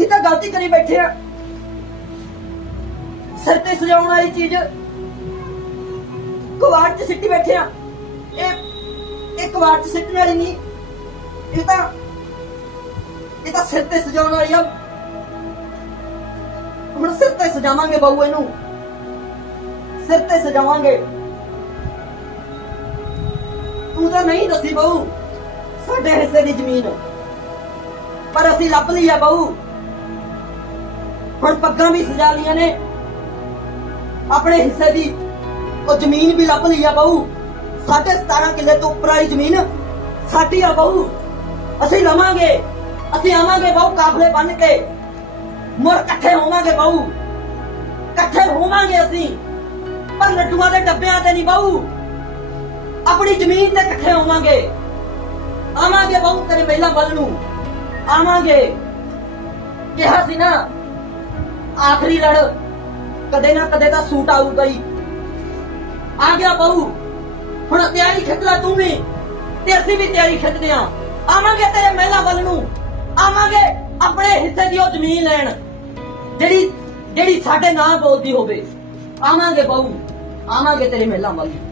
ਇੱਥੇ ਤਾਂ ਗਲਤੀ ਕਰੀ ਬੈਠੇ ਆ। ਸਿਰ ਤੇ ਸਜਾਉਣ ਵਾਲੀ ਚੀਜ਼। ਕਵਾੜ 'ਚ ਸਿੱਟੀ ਬੈਠੇ ਆ। ਇਹ ਇਹ ਕਵਾੜ 'ਚ ਸਿੱਟਣ ਵਾਲੀ ਨਹੀਂ। ਇਹ ਤਾਂ ਇਹ ਤਾਂ ਸਿਰ ਤੇ ਸਜਾਉਣ ਵਾਲੀ ਆ। ਹੁਣ ਸਿਰ ਤੇ ਸਜਾਵਾਂਗੇ ਬਹੂ ਇਹਨੂੰ। ਸਿਰ ਤੇ ਸਜਾਵਾਂਗੇ। ਤੂੰ ਤਾਂ ਨਹੀਂ ਦੱਸੀ ਬਹੂ ਸਾਡੇ ਹਿੱਸੇ ਦੀ ਜ਼ਮੀਨ। ਪਰ ਅਸੀਂ ਲੱਭ ਲਈ ਆ ਬਹੂ ਹੁਣ ਪੱਗਾਂ ਵੀ ਸਜਾ ਲੀਆਂ ਨੇ। ਆਪਣੇ ਹਿੱਸੇ ਦੀ ਉਹ ਜ਼ਮੀਨ ਵੀ ਲੱਭ ਲਈ ਆ ਬਹੂ ਸਾਡੇ 17 ਕਿੱਲੇ ਤੋਂ ਉੱਪਰ ਵਾਲੀ ਜ਼ਮੀਨ ਸਾਡੀ ਆ ਬਹੂ ਅਸੀਂ ਲਵਾਂਗੇ, ਅਸੀਂ ਆਵਾਂਗੇ ਬਹੂ ਕਾਫਲੇ ਬੰਨ ਕੇ। ਮੁਰ ਇਕੱਠੇ ਹੋਵਾਂਗੇ ਬਹੂ ਇਕੱਠੇ ਹੋਵਾਂਗੇ ਅਸੀਂ। ਪਰ ਲੱਡੂਆਂ ਦੇ ਡੱਬਿਆਂ ਤੇ ਨਹੀਂ ਬਹੂ ਆਪਣੀ ਜ਼ਮੀਨ ਤੇ ਇਕੱਠੇ ਹੋਵਾਂਗੇ। ਆਵਾਂਗੇ ਬਹੂ ਤੇਰੇ ਮਹਿਲਾ ਵੱਲ ਨੂੰ। ਆਵਾਂਗੇ। ਕਿਹਾ ਸੀ ਨਾ ਆਖਰੀ ਲੜ। ਕਦੇ ਨਾ ਕਦੇ ਤਾਂ ਸੂਟ ਆਊਗਾ ਹੀ। ਆ ਗਿਆ ਬਹੂ ਹੁਣ ਤਿਆਰੀ ਖਿੱਚ ਲੈ ਤੂੰ ਵੀ। ਤੇ ਅਸੀਂ ਵੀ ਤਿਆਰੀ ਖਿੱਚਦੇ ਆ ਆਵਾਂਗੇ ਤੇਰੇ ਮਹਿਲਾ ਵੱਲ ਨੂੰ। ਆਵਾਂਗੇ ਆਪਣੇ ਹਿੱਸੇ ਦੀ ਉਹ ਜ਼ਮੀਨ ਲੈਣ। ਜਿਹੜੀ ਜਿਹੜੀ ਸਾਡੇ ਨਾਂ ਬੋਲਦੀ ਹੋਵੇ। ਆਵਾਂਗੇ ਬਹੂ ਆਵਾਂਗੇ ਤੇਰੇ ਮਹਿਲਾ ਵੱਲ। ਨੂੰ